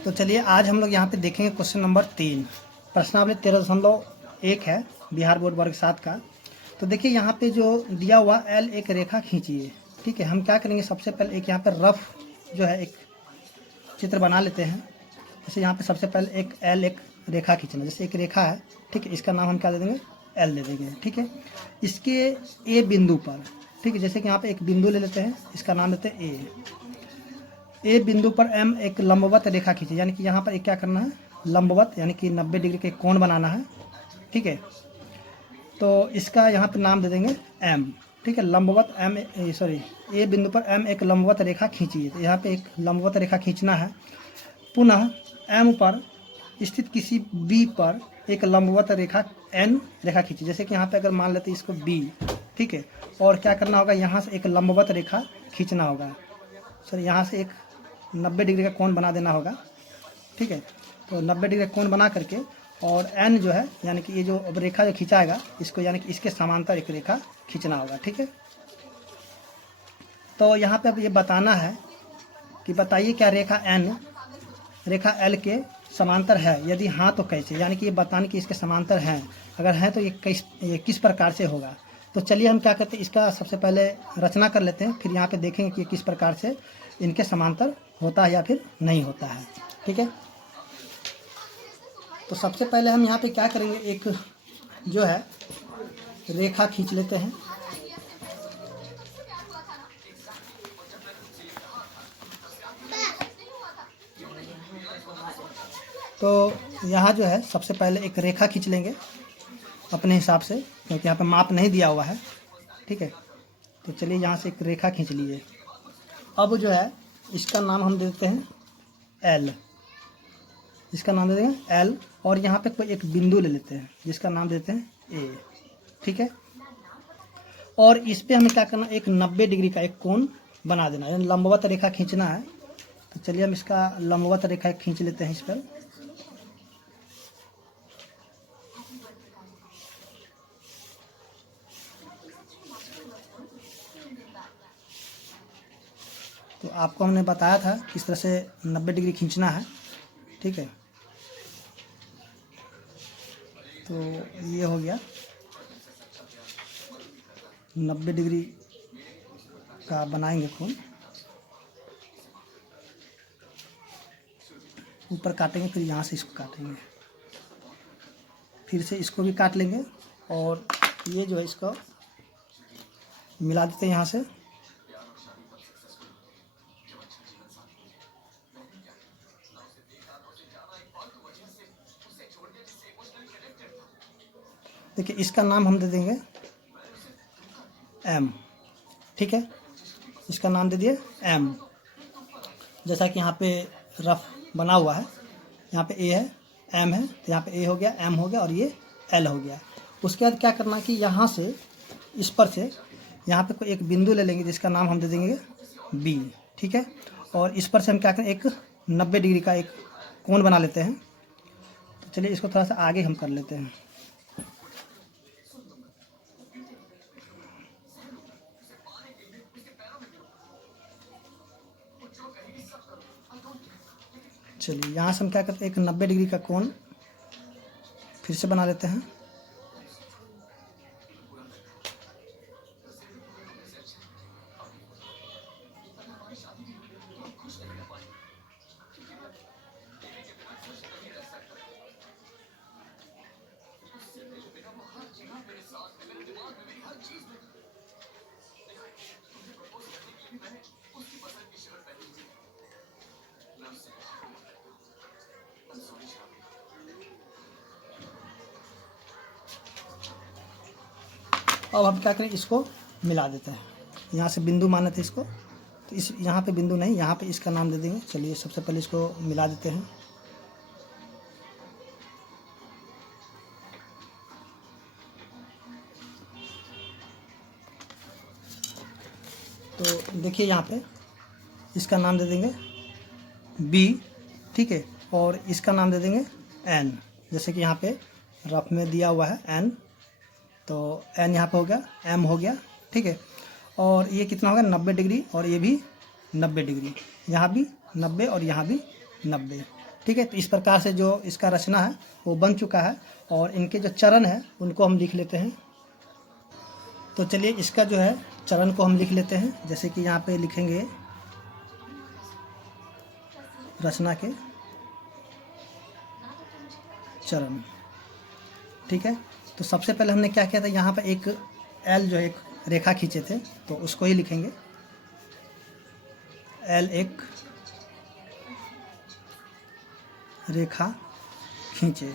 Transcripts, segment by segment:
तो चलिए आज हम लोग यहाँ पे देखेंगे क्वेश्चन नंबर 3, प्रश्नावली 13.1 है, बिहार बोर्ड वर्ग 7 का। तो देखिए यहाँ पे जो दिया हुआ एल एक रेखा खींचिए। ठीक है, हम क्या करेंगे, सबसे पहले एक यहाँ पे रफ जो है एक चित्र बना लेते हैं। जैसे यहाँ पे सबसे पहले एक एल एक रेखा खींचना, जैसे एक रेखा है, ठीक है, इसका नाम हम क्या दे देंगे, एल दे देंगे। ठीक है, इसके ए बिंदु पर, ठीक है, जैसे कि यहाँ पे एक बिंदु ले लेते हैं, इसका नाम देते हैं ए बिंदु पर एम एक लंबवत रेखा खींचे, यानी कि यहाँ पर एक क्या करना है, लंबवत, यानी कि 90 डिग्री के कोण बनाना है। ठीक है, तो इसका यहाँ पे नाम दे देंगे एम। ठीक है, लंबवत एम, सॉरी, ए बिंदु पर एम एक लंबवत रेखा खींचिए। तो यहाँ पे एक लंबवत रेखा खींचना है। पुनः एम पर स्थित किसी बी पर एक लंबवत रेखा एन रेखा खींचिए। जैसे कि यहाँ पे अगर मान लेते हैं इसको बी, ठीक है, और क्या करना होगा, यहाँ से एक लंबवत रेखा खींचना होगा। सॉरी, यहाँ से एक 90 डिग्री का कोण बना देना होगा। ठीक है, तो 90 डिग्री का कोण बना करके और एन जो है, यानी कि ये जो अब रेखा जो खींचाएगा इसको, यानी कि इसके समांतर एक रेखा खींचना होगा। ठीक है, तो यहाँ पे अब ये बताना है कि बताइए क्या रेखा एन रेखा एल के समांतर है, यदि हाँ तो कैसे, यानी कि ये बताने कि इसके समांतर हैं, अगर हैं तो ये किस प्रकार से होगा। तो चलिए हम क्या करते हैं, इसका सबसे पहले रचना कर लेते हैं, फिर यहाँ पे देखेंगे कि किस प्रकार से इनके समांतर होता है या फिर नहीं होता है। ठीक है, तो सबसे पहले हम यहाँ पे क्या करेंगे, एक जो है रेखा खींच लेते हैं। तो यहाँ जो है सबसे पहले एक रेखा खींच लेंगे अपने हिसाब से, क्योंकि यहाँ पे माप नहीं दिया हुआ है। ठीक है, तो चलिए यहाँ से एक रेखा खींच लीजिए। अब जो है इसका नाम हम देते हैं एल, इसका नाम दे देंगे एल, और यहाँ पे कोई एक बिंदु ले लेते हैं जिसका नाम देते हैं ए। ठीक है, और इस पे हमें क्या करना, एक 90 डिग्री का एक कोण बना देना, यानी लंबवत रेखा खींचना है। तो चलिए हम इसका लंबवत रेखा खींच लेते हैं इस पर। तो आपको हमने बताया था किस तरह से 90 डिग्री खींचना है। ठीक है, तो ये हो गया 90 डिग्री का बनाएंगे कोण, ऊपर काटेंगे, फिर यहाँ से इसको काटेंगे, फिर से इसको भी काट लेंगे, और ये जो है इसको मिला देते हैं यहाँ से। देखिए इसका नाम हम दे देंगे एम। ठीक है, इसका नाम दे दिए एम, जैसा कि यहाँ पे रफ बना हुआ है, यहाँ पे ए है, एम है, तो यहाँ पे ए हो गया, एम हो गया, और ये एल हो गया। उसके बाद क्या करना कि यहाँ से इस पर से यहाँ पे कोई एक बिंदु ले लेंगे जिसका नाम हम दे देंगे बी। ठीक है, और इस पर से हम क्या करें, एक 90 डिग्री का एक कोण बना लेते हैं। तो चलिए इसको थोड़ा सा आगे हम कर लेते हैं। चलिए यहाँ से हम क्या करते हैं, एक 90 डिग्री का कोण फिर से बना लेते हैं। अब हम क्या करें, इसको मिला देते हैं। यहाँ से बिंदु माने थे इसको, तो इस यहाँ पे बिंदु नहीं, यहाँ पे इसका नाम दे देंगे। चलिए सबसे पहले इसको मिला देते हैं। तो देखिए यहाँ पे इसका नाम दे देंगे बी। ठीक है, और इसका नाम दे देंगे एन, जैसे कि यहाँ पे रफ में दिया हुआ है एन, तो एन यहाँ पे हो गया, एम हो गया। ठीक है, और ये कितना होगा 90 डिग्री, और ये भी 90 डिग्री, यहाँ भी 90 और यहाँ भी 90। ठीक है। तो इस प्रकार से जो इसका रचना है वो बन चुका है, और इनके जो चरण है उनको हम लिख लेते हैं। तो चलिए इसका जो है चरण को हम लिख लेते हैं, जैसे कि यहाँ पे लिखेंगे रचना के चरण, ठीक है। तो सबसे पहले हमने क्या किया था, यहाँ पे एक एल जो एक रेखा खींचे थे, तो उसको ही लिखेंगे एल एक रेखा खींचे।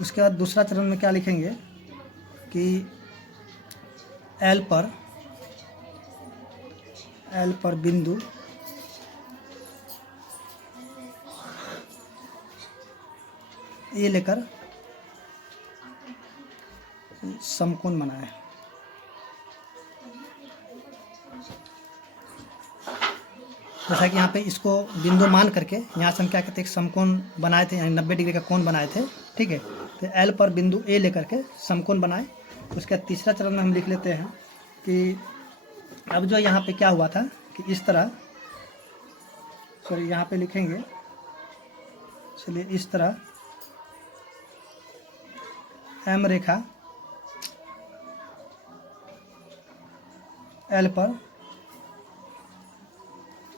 उसके बाद दूसरा चरण में क्या लिखेंगे कि एल पर बिंदु ए लेकर समकोण बनाए। जैसा कि यहाँ पे इसको बिंदु मान करके यहाँ से हम क्या कहते हैं, एक समकोण बनाए थे, यानी 90 डिग्री का कोण बनाए थे, ठीक है। तो एल पर बिंदु ए लेकर के समकोण बनाए। उसके बाद तीसरा चरण में हम लिख लेते हैं कि अब जो यहाँ पे क्या हुआ था कि इस तरह, सॉरी यहाँ पे लिखेंगे, चलिए इस तरह एम रेखा एल पर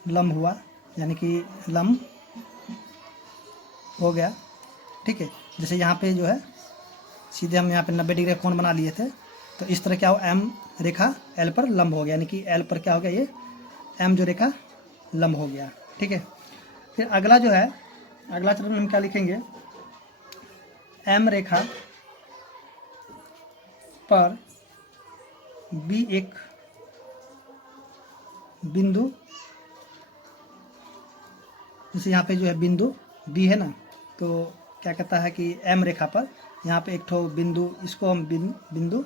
लंब हुआ, यानी कि लंब हो गया, ठीक है। जैसे यहाँ पे जो है सीधे हम यहाँ पे 90 डिग्री कोण बना लिए थे, तो इस तरह क्या हो, एम रेखा एल पर लंब हो गया, यानी कि एल पर क्या हो गया, ये एम जो रेखा लंब हो गया, ठीक है। फिर अगला जो है, अगला चरण में हम क्या लिखेंगे, एम रेखा पर बी एक बिंदु, जैसे यहाँ पे जो है बिंदु बी है ना, तो क्या कहता है कि एम रेखा पर यहाँ पे एक ठो बिंदु, इसको हम बिंदु,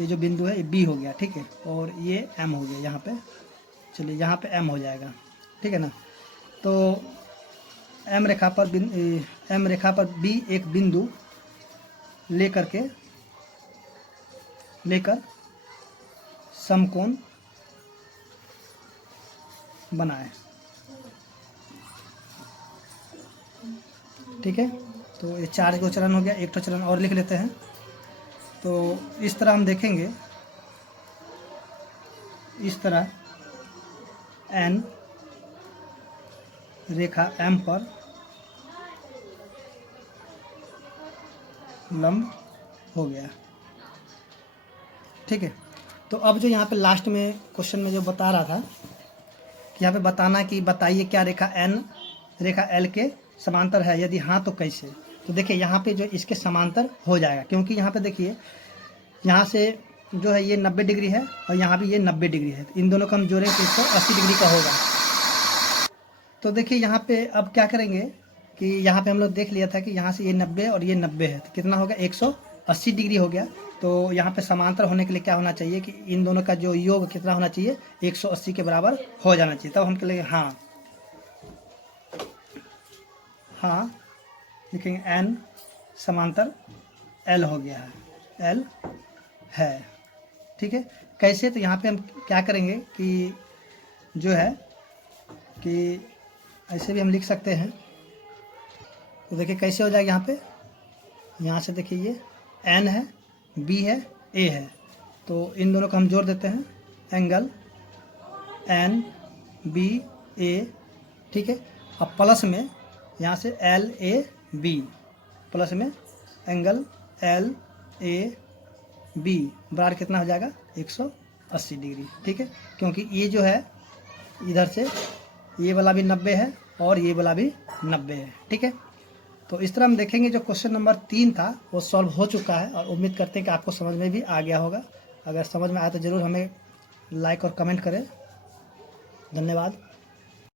ये जो बिंदु है ये बी हो गया, ठीक है, और ये एम हो गया यहाँ पे, चलिए यहाँ पे एम हो जाएगा, ठीक है ना। तो एम रेखा पर बी एक बिंदु लेकर समकोण बनाए, ठीक है। तो ये 4 गो चरण हो गया। एक तो चरण और लिख लेते हैं। तो इस तरह हम देखेंगे, इस तरह एन रेखा एम पर लंब हो गया, ठीक है। तो अब जो यहाँ पे लास्ट में क्वेश्चन में जो बता रहा था कि यहाँ पे बताना कि बताइए क्या रेखा एन रेखा एल के समांतर है, यदि हाँ तो कैसे। तो देखिए यहाँ पे जो इसके समांतर हो जाएगा, क्योंकि यहाँ पे देखिए यहाँ से जो है ये 90 डिग्री है और यहाँ भी ये 90 डिग्री है, इन दोनों को हम जोड़ें तो 180 डिग्री का होगा। तो देखिए यहाँ पे अब क्या करेंगे कि यहाँ पे हम लोग देख लिया था कि यहाँ से ये 90 और ये 90 है, तो कितना हो गया, 180 डिग्री हो गया। तो यहाँ पे समांतर होने के लिए क्या होना चाहिए कि इन दोनों का जो योग कितना होना चाहिए, 180 के बराबर हो जाना चाहिए। तब हम कहेंगे हाँ लिखेंगे एन समांतर एल हो गया है, एल है, ठीक है। कैसे, तो यहाँ पे हम क्या करेंगे कि जो है कि ऐसे भी हम लिख सकते हैं। तो देखिए कैसे हो जाएगा, यहाँ से देखिए ये एन है, बी है, ए है, तो इन दोनों को हम जोड़ देते हैं, एंगल एन बी ए, ठीक है। अब प्लस में यहाँ से एल ए बी, प्लस में एंगल एल ए बी बराबर कितना हो जाएगा, 180 डिग्री, ठीक है। क्योंकि ये जो है इधर से ये वाला भी 90 है और ये वाला भी 90 है, ठीक है। तो इस तरह हम देखेंगे जो क्वेश्चन नंबर 3 था वो सॉल्व हो चुका है, और उम्मीद करते हैं कि आपको समझ में भी आ गया होगा। अगर समझ में आया तो ज़रूर हमें लाइक और कमेंट करें। धन्यवाद।